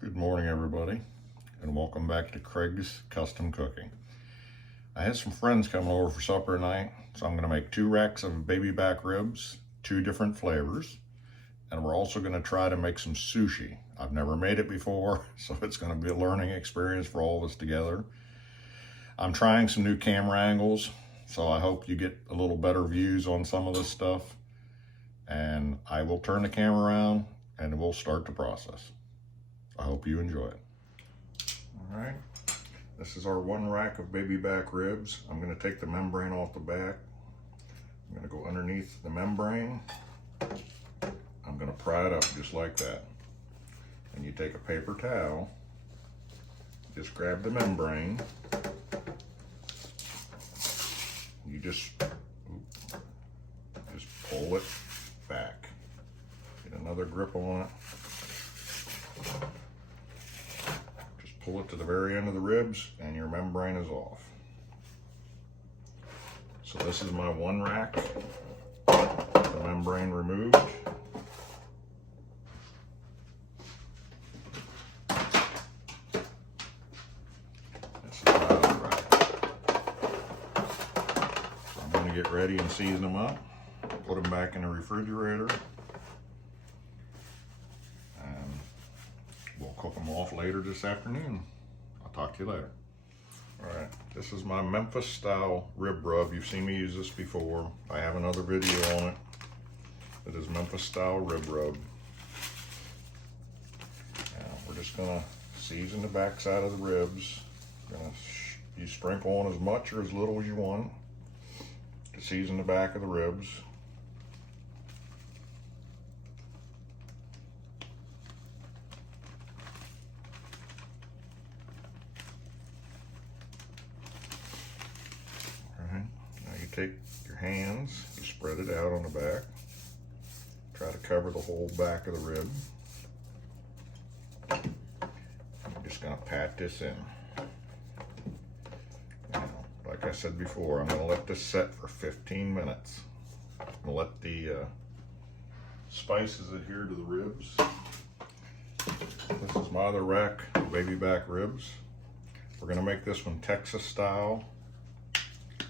Good morning, everybody, and welcome back to Craig's Custom Cooking. I had some friends coming over for supper tonight, so I'm going to make 2 racks of baby back ribs, 2 different flavors, and we're also going to try to make some sushi. I've never made it before, so it's going to be a learning experience for all of us together. I'm trying some new camera angles, so I hope you get a little better views on some of this stuff, and I will turn the camera around and we'll start the process. I hope you enjoy it. All right, this is our 1 rack of baby back ribs. I'm going to take the membrane off the back. I'm going to go underneath the membrane. I'm going to pry it up just like that. And you take a paper towel, just grab the membrane. You just pull it back. Get another grip on it. Pull it to the very end of the ribs and your membrane is off. So this is my 1 rack, the membrane removed. This is my other rack. So I'm going to get ready and season them up, put them back in the refrigerator. We'll cook them off later this afternoon. I'll talk to you later. All right, this is my Memphis style rib rub. You've seen me use this before. I have another video on it. It is Memphis style rib rub. Now we're just gonna season the back side of the ribs. You sprinkle on as much or as little as you want to season the back of the ribs. Take your hands, you spread it out on the back. Try to cover the whole back of the rib. I'm just going to pat this in. Now, like I said before, I'm going to let this set for 15 minutes. I'm going to let the spices adhere to the ribs. This is my other rack of baby back ribs. We're going to make this one Texas style.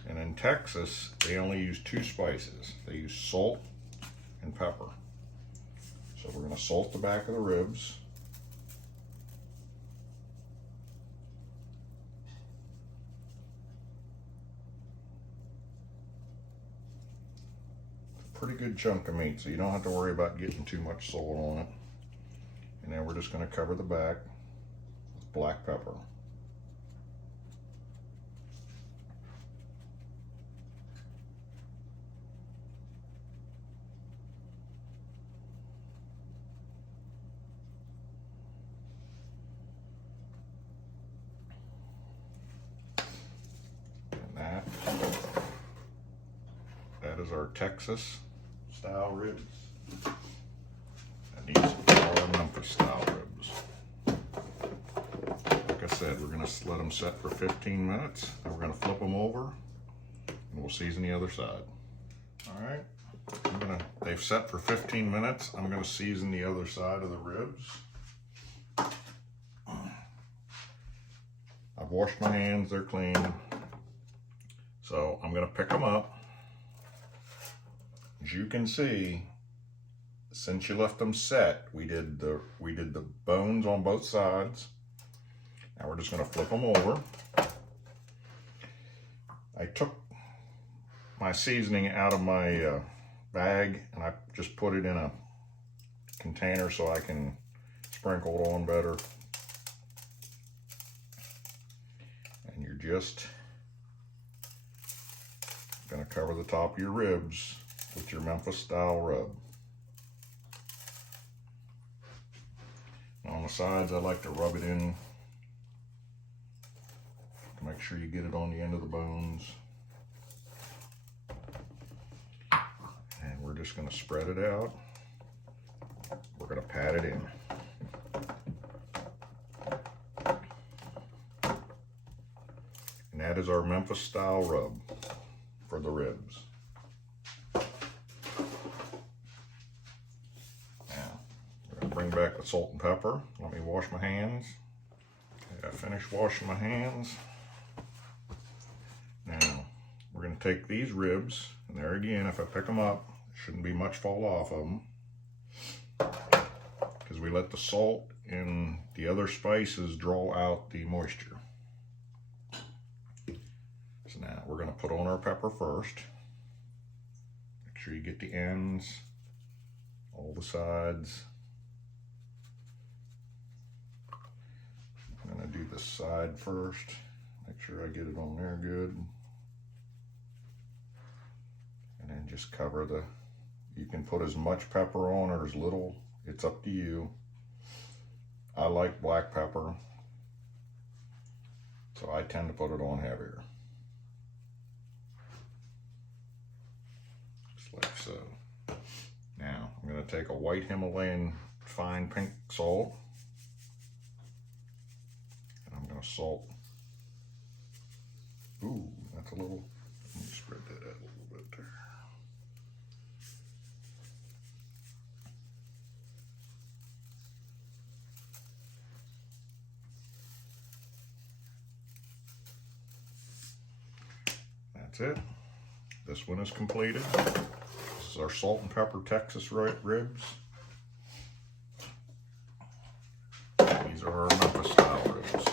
And in Texas, they only use 2 spices. They use salt and pepper. So we're going to salt the back of the ribs. It's a pretty good chunk of meat, so you don't have to worry about getting too much salt on it. And then we're just going to cover the back with black pepper. That is our Texas style ribs. And these are our Memphis style ribs. Like I said, we're going to let them set for 15 minutes. Then we're going to flip them over and we'll season the other side. All right, they've set for 15 minutes. I'm going to season the other side of the ribs. I've washed my hands, they're clean. So I'm going to pick them up. As you can see, since you left them set, we did the bones on both sides. Now we're just going to flip them over. I took my seasoning out of my bag and I just put it in a container so I can sprinkle it on better. And you're just going to cover the top of your ribs with your Memphis style rub. On the sides, I like to rub it in to make sure you get it on the end of the bones. And we're just going to spread it out. We're going to pat it in. And that is our Memphis style rub for the ribs. Now, we're going to bring back got salt and pepper. Let me wash my hands. Okay, I finished washing my hands. Now, we're going to take these ribs, and there again, if I pick them up, shouldn't be much fall off of them, because we let the salt and the other spices draw out the moisture. So now we're going to put on our pepper first. Make sure you get the ends, all the sides. I'm going to do the side first. Make sure I get it on there good. And then just cover the, you can put as much pepper on or as little, it's up to you. I like black pepper, so I tend to put it on heavier. Just like so. Now, I'm going to take a white Himalayan fine pink salt, and I'm going to salt. Ooh, that's a little, let me spread that out a little bit there. That's it. This one is completed. This is our salt and pepper Texas ribs. These are our Memphis style ribs.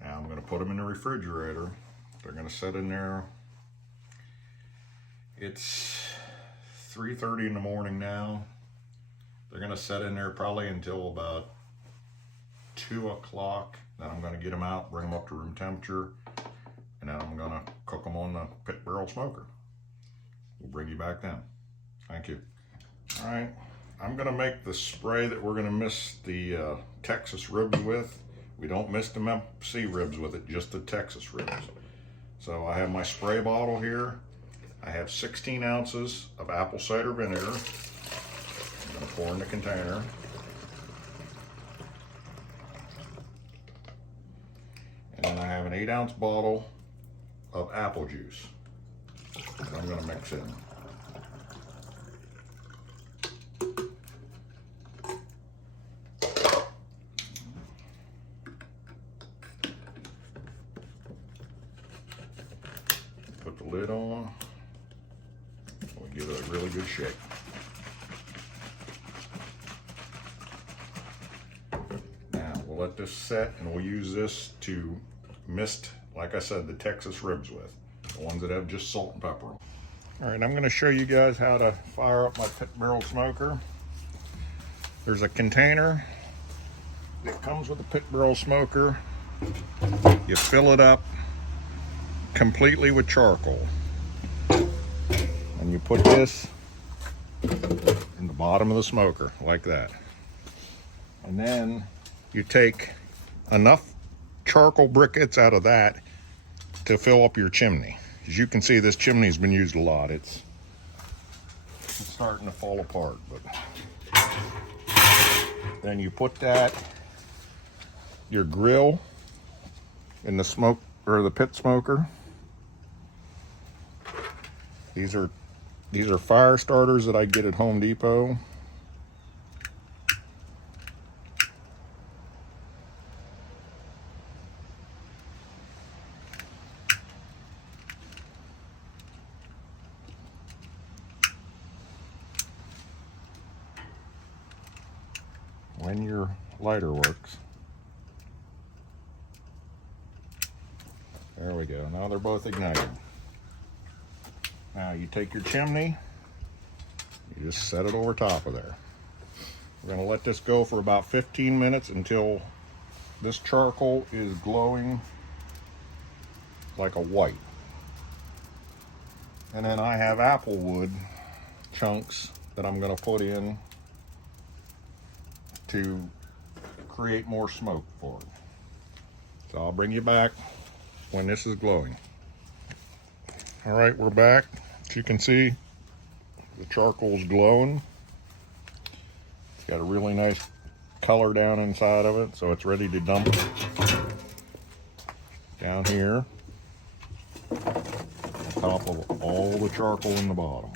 Now I'm going to put them in the refrigerator. They're going to sit in there. It's 3:30 in the morning now. They're going to sit in there probably until about 2 o'clock. Then I'm going to get them out, bring them up to room temperature, and then I'm going to cook them on the pit barrel smoker. We'll bring you back then. Thank you. All right, I'm going to make the spray that we're going to mist the Texas ribs with. We don't mist the Memphis ribs with it, just the Texas ribs. So I have my spray bottle here. I have 16 ounces of apple cider vinegar. I'm going to pour in the container. And then I have an 8-ounce bottle of apple juice that I'm going to mix in. Put the lid on. We'll give it a really good shake. Now we'll let this set, and we'll use this to mist, like I said, the Texas ribs with, the ones that have just salt and pepper. All right, I'm going to show you guys how to fire up my pit barrel smoker. There's a container that comes with a pit barrel smoker. You fill it up completely with charcoal, and you put this in the bottom of the smoker like that, and then you take enough charcoal briquettes out of that to fill up your chimney. As you can see, this chimney's been used a lot. It's starting to fall apart, but then you put that, your grill, in the smoke or the pit smoker. These are fire starters that I get at Home Depot. When your lighter works. There we go. Now they're both ignited. Now you take your chimney, you just set it over top of there. We're going to let this go for about 15 minutes until this charcoal is glowing like a white. And then I have apple wood chunks that I'm going to put in to create more smoke for it. So I'll bring you back when this is glowing. All right, we're back. As you can see, the charcoal's glowing. It's got a really nice color down inside of it, so it's ready to dump down here on top of all the charcoal in the bottom.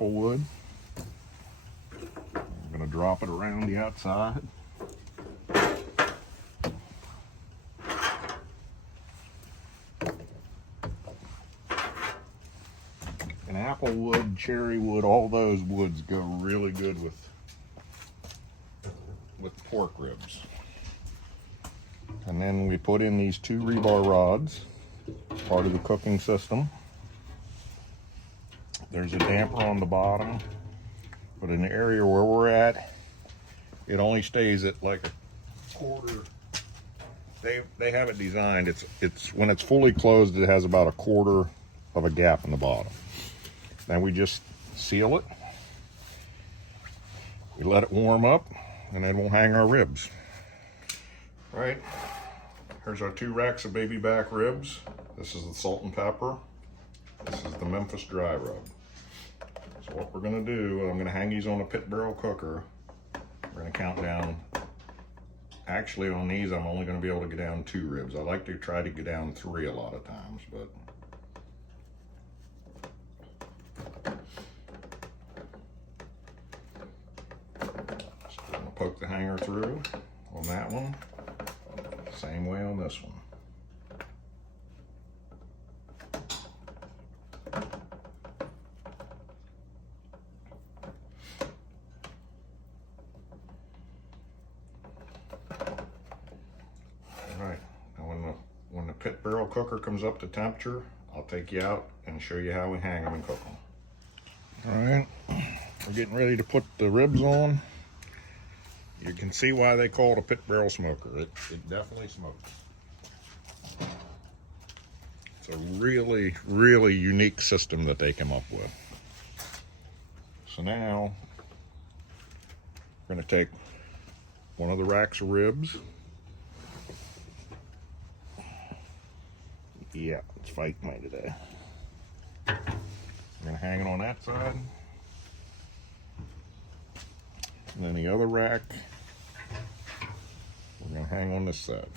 apple wood. I'm going to drop it around the outside. And apple wood, cherry wood, all those woods go really good with pork ribs. And then we put in these 2 rebar rods, part of the cooking system. There's a damper on the bottom, but in the area where we're at, it only stays at like a quarter. They have it designed. It's when it's fully closed, it has about a quarter of a gap in the bottom. Then we just seal it. We let it warm up, and then we'll hang our ribs. All right, here's our 2 racks of baby back ribs. This is the salt and pepper. This is the Memphis dry rub. So what we're gonna do, I'm gonna hang these on a pit barrel cooker. We're gonna count down. Actually, on these, I'm only gonna be able to get down 2 ribs. I like to try to get down 3 a lot of times, but just gonna poke the hanger through on that one. Same way on this one. When the pit barrel cooker comes up to temperature, I'll take you out and show you how we hang them and cook them. All right, we're getting ready to put the ribs on. You can see why they call it a pit barrel smoker. It definitely smokes. It's a really, really unique system that they came up with. So now, we're gonna take one of the racks of ribs. Yeah, it's fighting me today. I'm gonna hang it on that side. And then the other rack, we're gonna hang on this side.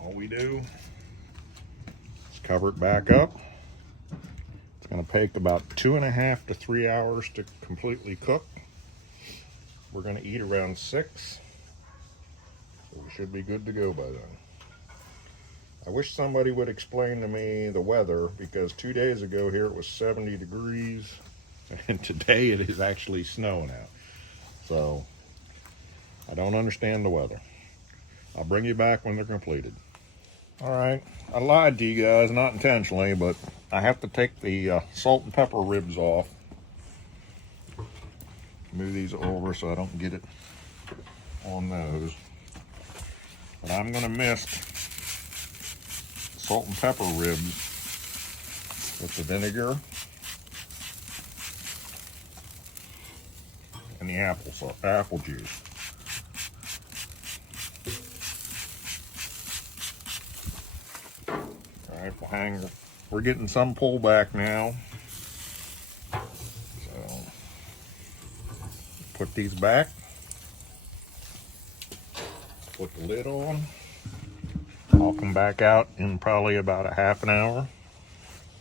All we do is cover it back up. It's gonna take about 2.5 to 3 hours to completely cook. We're gonna eat around 6, so we should be good to go by then. I wish somebody would explain to me the weather, because 2 days ago here it was 70 degrees and today it is actually snowing out. So I don't understand the weather. I'll bring you back when they're completed. All right, I lied to you guys, not intentionally, but I have to take the salt and pepper ribs off. Move these over so I don't get it on those. But I'm gonna mist salt and pepper ribs with the vinegar and the apple juice. All right, we're getting some pullback now. So put these back, put the lid on. I'll come back out in probably about a half an hour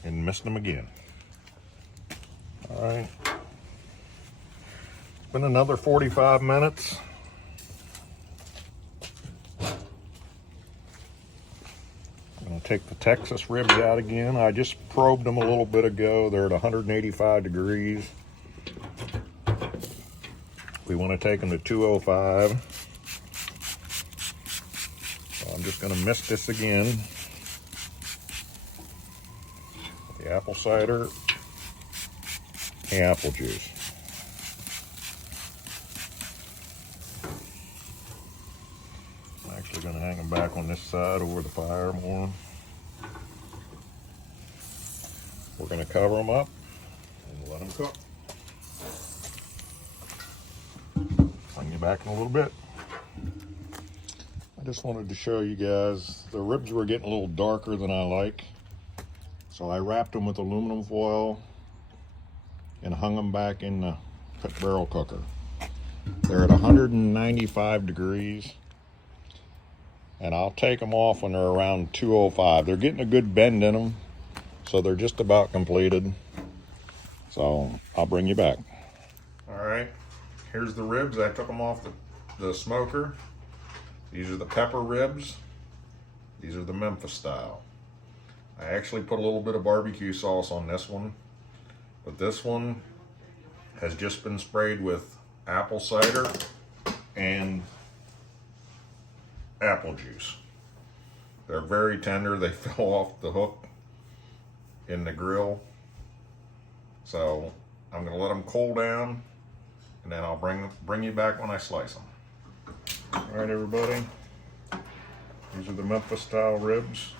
and mist them again. All right. It's been another 45 minutes. I'm gonna take the Texas ribs out again. I just probed them a little bit ago. They're at 185 degrees. We want to take them to 205. I'm just going to mist this again with the apple cider, the apple juice. I'm actually going to hang them back on this side over the fire more. We're going to cover them up and let them cook. Bring you back in a little bit. I just wanted to show you guys, the ribs were getting a little darker than I like. So I wrapped them with aluminum foil and hung them back in the pit barrel cooker. They're at 195 degrees. And I'll take them off when they're around 205. They're getting a good bend in them. So they're just about completed. So I'll bring you back. All right, here's the ribs. I took them off the smoker. These are the pepper ribs. These are the Memphis style. I actually put a little bit of barbecue sauce on this one, but this one has just been sprayed with apple cider and apple juice. They're very tender. They fell off the hook in the grill. So I'm gonna let them cool down, and then I'll bring you back when I slice them. All right, everybody. These are the Memphis style ribs.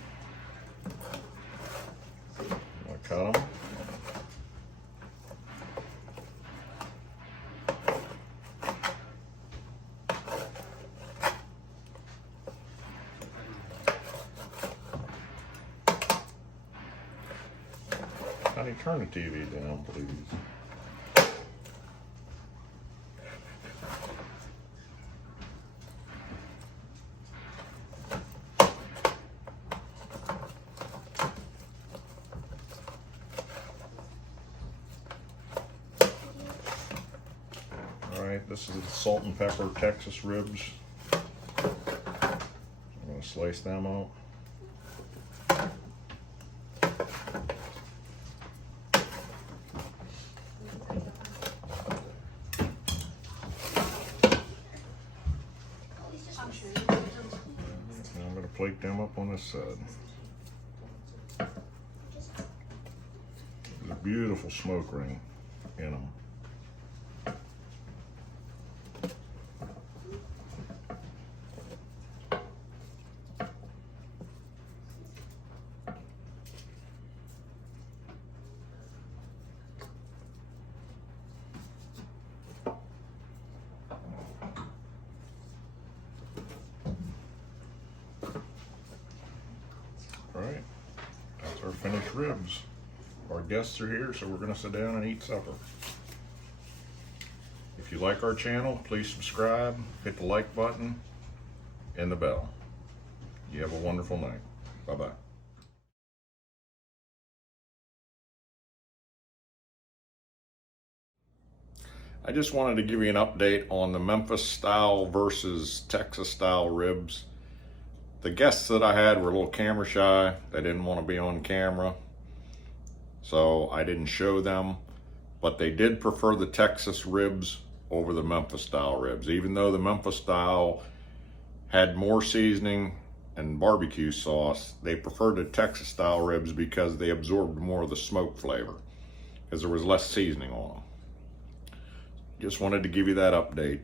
I'm gonna cut them. Honey, turn the TV down, please. All right, this is the salt and pepper Texas ribs. I'm gonna slice them out. And I'm gonna plate them up on this side. There's a beautiful smoke ring in them. All right, that's our finished ribs. Our guests are here, so we're gonna sit down and eat supper. If you like our channel, please subscribe, hit the like button, and the bell. You have a wonderful night. Bye-bye. I just wanted to give you an update on the Memphis style versus Texas style ribs. The guests that I had were a little camera shy. They didn't want to be on camera, so I didn't show them, but they did prefer the Texas ribs over the Memphis style ribs. Even though the Memphis style had more seasoning and barbecue sauce, they preferred the Texas style ribs because they absorbed more of the smoke flavor, because there was less seasoning on them. Just wanted to give you that update.